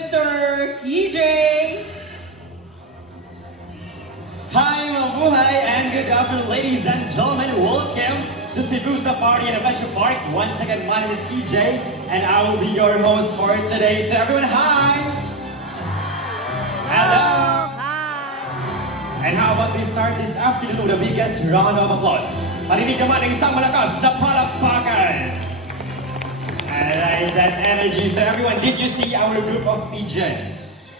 Mr. KJ. Hi, mabuhay, and good afternoon, ladies and gentlemen. Welcome to Cebu Safari and Adventure Park. Once again, my name is KJ, and I will be your host for today. So everyone, hi! Hello! And how about we start this afternoon with the biggest round of applause? Parinig naman ng isang malakas na palakpakan! I like that energy. So everyone, did you see our group of pigeons?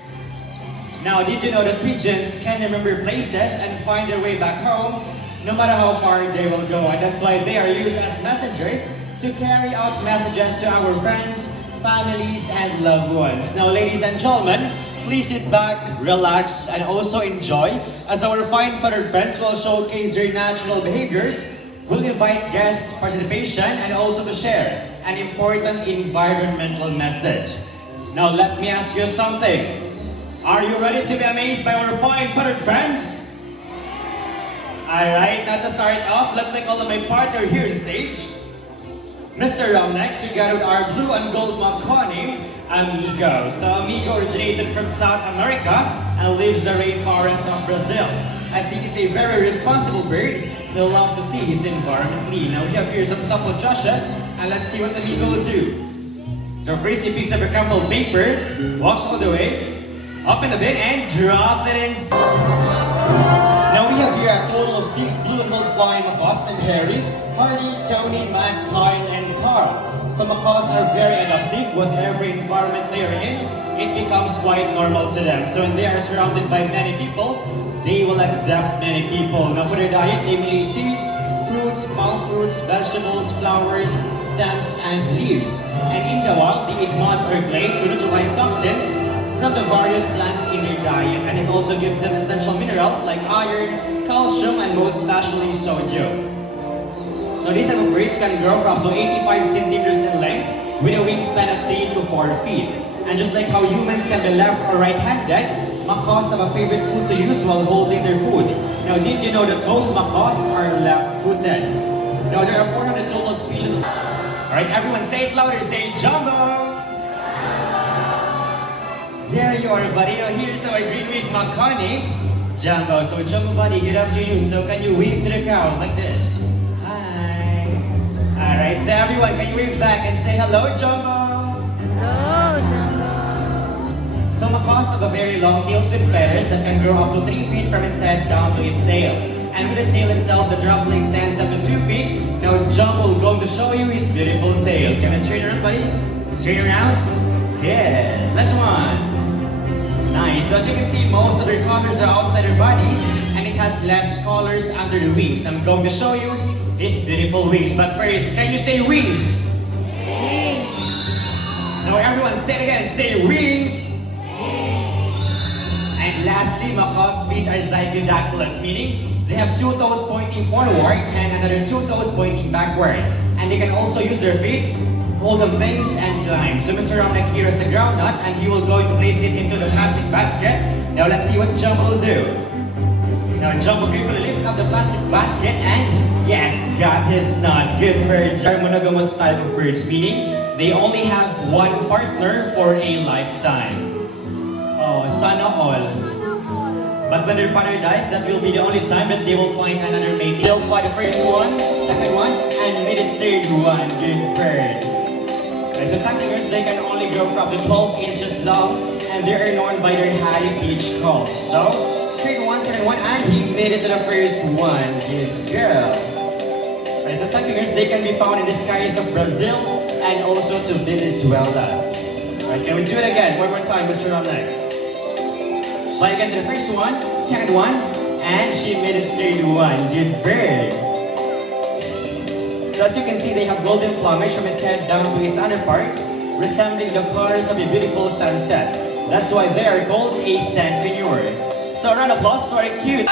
Now, did you know that pigeons can remember places and find their way back home no matter how far they will go? And that's why they are used as messengers to carry out messages to our friends, families, and loved ones. Now, ladies and gentlemen, please sit back, relax, and also enjoy as our fine feathered friends will showcase their natural behaviors, will invite guest participation, and also to share an important environmental message. Now, let me ask you something. Are you ready to be amazed by our fine feathered friends? Alright, now to start off, let me call on my partner here on stage, Mr. Romnek, together with our blue and gold macaque, Amigo. So Amigo originated from South America and lives in the rainforest of Brazil. As he is a very responsible bird, he'll love to see his environment clean. Now we have here some sample judges, and let's see what Amigo will do. So first, he picks up a crumpled paper, walks all the way, open the bin and drop it in. Now we have here a total of 6 blue and gold flying macaws and Harry, Hardy, Tony, Matt, Kyle, and Carl. So macaws are very adaptive. Whatever environment they are in, it becomes quite normal to them. So when they are surrounded by many people, they will accept many people. Now for their diet, they will eat seeds, fruits, palm fruits, vegetables, flowers, stems, and leaves. And in the wild, they eat mud or clay to neutralize toxins from the various plants in their diet, and it also gives them essential minerals like iron, calcium, and most especially sodium. So these type of birds can grow from up to 85 centimeters in length with a wingspan of 3 to 4 feet. And just like how humans can be left or right-handed, macaws have a favorite food to use while holding their food. Now, did you know that most macaws are left-footed? Now, there are 400 total species. Alright, everyone say it louder, say Jumbo! There you are, buddy. Now here's our green-winged macaque, Jumbo. So Jumbo, buddy, good afternoon. So can you wave to the crowd like this? Hi. Alright, so everyone, can you wave back and say hello, Jumbo? Hello, Jumbo. So macaws have a very long tail with feathers that can grow up to 3 feet from its head down to its tail. And with the tail itself that roughly extends up to 2 feet, now Jumbo will go to show you his beautiful tail. Can I turn around, buddy? Turn around? Good. Last one. Nice. So as you can see, most of their colors are outside their bodies, and it has less colors under the wings. I'm going to show you his beautiful wings. But first, can you say wings? Wings. Now everyone say it again. Say wings. And lastly, macaws' feet are zygidactylous, meaning they have 2 toes pointing forward and another 2 toes pointing backward. And they can also use their feet, hold on things, and climb. So Mr. Romnek here is a groundnut, and he will go to place it into the plastic basket. Now let's see what Jumbo will do. Now Jumbo carefully lifts up the plastic basket, and yes, got his nut. Good bird. Are monogamous type of birds, meaning they only have one partner for a lifetime. Oh, sana all. But when their partner dies, that will be the only time that they will find another mate. They'll find the first one, second one, and maybe the third one. Good bird. So sucklers, they can only grow from the 12 inches long, and they are known by their high pitched calls. So, third one, second one, and he made it to the first one. Good girl. Right, so sucklers, they can be found in the skies of Brazil and also to Venezuela. Right, can we do it again? One more time, Mr. Romnek. Fly again to the first one, second one, and she made it to third one. Good bird. So as you can see, they have golden plumage from its head down to its underparts, resembling the colors of a beautiful sunset. That's why they are called a sandpreneur. So round of applause to our cute.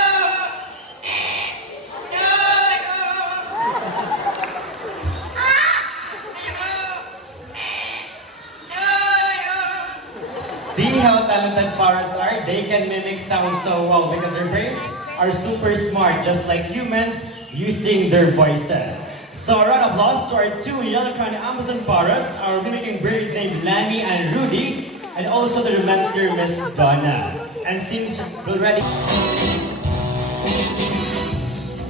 See how talented parrots are? They can mimic sound so well because their brains are super smart, just like humans, using their voices. So a round of applause to our 2 yellow-crowned Amazon parrots, our mimicking bird named Lani and Rudy, and also the mentor, Miss Donna. And since we're already...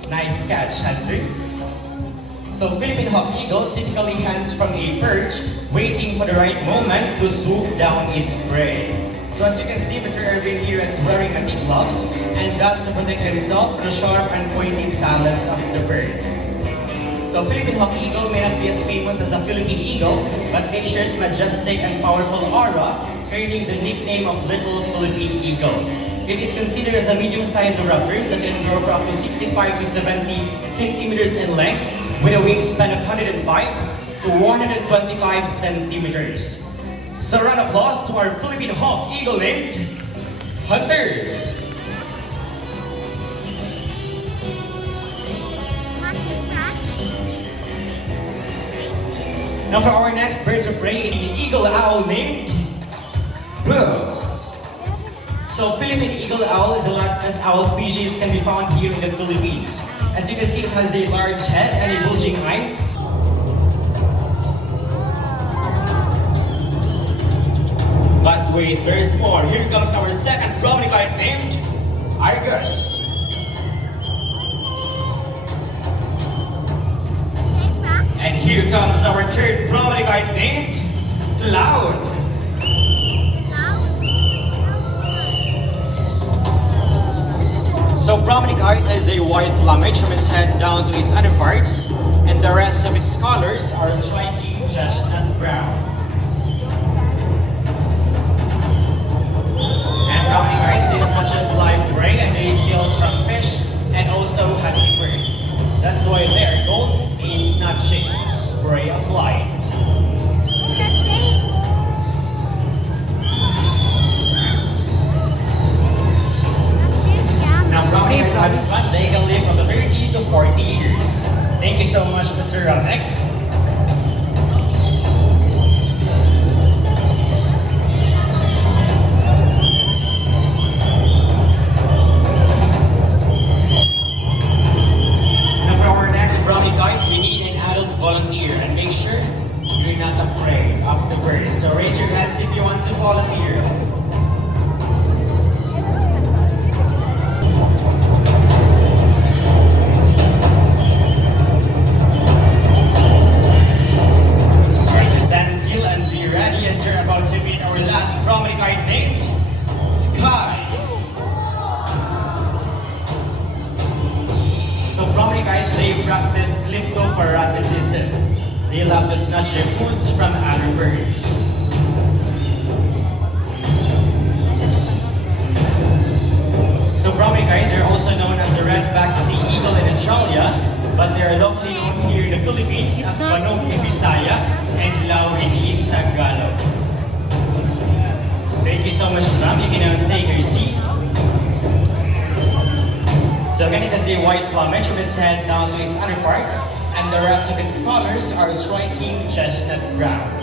Nice catch, Hunter. So Philippine Hawk Eagle typically hangs from a perch, waiting for the right moment to swoop down its prey. So as you can see, Mr. Erwin here is wearing a thick gloves, and that's to protect himself from the sharp and pointed talons of the bird. So Philippine Hawk Eagle may not be as famous as a Philippine Eagle, but it shares majestic and powerful aura, earning the nickname of Little Philippine Eagle. It is considered as a medium-sized raptor that can grow for up to 65 to 70 centimeters in length, with a wingspan of 105 to 125 centimeters. So round of applause to our Philippine Hawk Eagle named Hunter. Now for our next birds of prey, an eagle owl named Boo. So Philippine eagle owl is the largest owl species can be found here in the Philippines. As you can see, it has a large head and a bulging eyes. But wait, there's more. Here comes our second bromeliad named Argus. And here comes our third bromeliad named Cloud. So bromeliad has a white plumage from its head down to its underparts, and the rest of its colors are striking chestnut brown. And bromeliads, they not just live prey, and they steal from fish and also hunting birds. That's why they are called a snatching prey of light. Now, bromeliad lifespan, they can live from 30 to 40 years. Thank you so much, Mr. Ramnek. Now, for our next bromeliad, we need an adult volunteer, and make sure you're not afraid of the birds. So raise your hands if you want to volunteer. Stand still and be ready as you're about to meet our last bromeliad named Sky. So bromeliads, they practice kleptoparasitism. They love to snatch their foods from other birds. So bromeliads are also known as the red-backed sea eagle in Australia, but they are locally known here in the Philippines as Panog in Bisaya and Lawin in Tagalog. So thank you so much, Ram. You can now take your seat. So again, it has a white plumage from its head down to its underparts, and the rest of its colors are striking chestnut brown.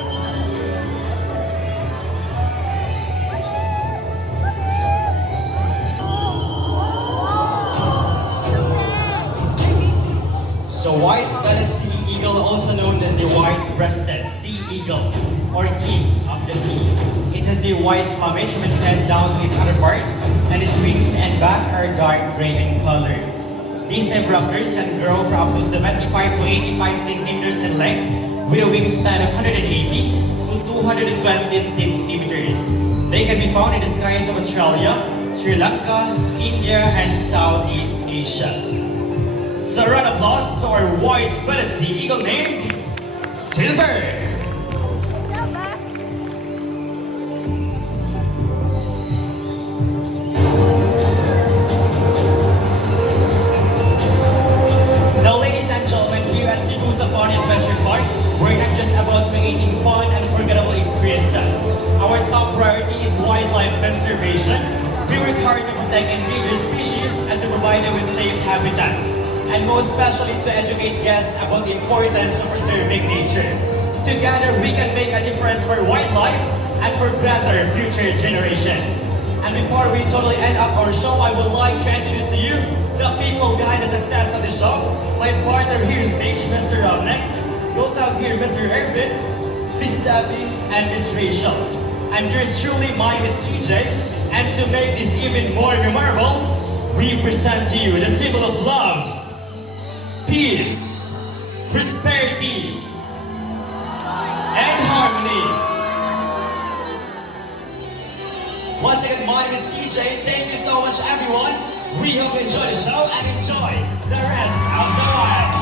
So white-bellied sea eagle, also known as the white-breasted sea eagle, or king of the sea. It has a white plumage from its head down to its underparts, and its wings and back are dark gray in color. These type raptors can grow for up to 75 to 85 centimeters in length, with a wingspan of 180 to 220 centimeters. They can be found in the skies of Australia, Sri Lanka, India, and Southeast Asia. So round of applause to our white-bellied sea eagle named Silver. Now, ladies and gentlemen, here at Cebu Safari Adventure Park, we're not just about creating fun and forgettable experiences. Our top priority is wildlife conservation. We work hard to protect endangered species and to provide them with safe habitats, and most especially to educate guests about the importance of preserving nature. Together, we can make a difference for wildlife and for better future generations. And before we totally end up our show, I would like to introduce to you the people behind the success of the show. My partner here on stage, Mr. Ramnek. We also have here Mr. Erwin, Miss Debbie, and Miss Rachel. And yours truly, my name is EJ. And to make this even more memorable, we present to you the symbol of love, peace, prosperity, and harmony. Once again, my name is EJ. Thank you so much, everyone. We hope you enjoy the show and enjoy the rest of the ride.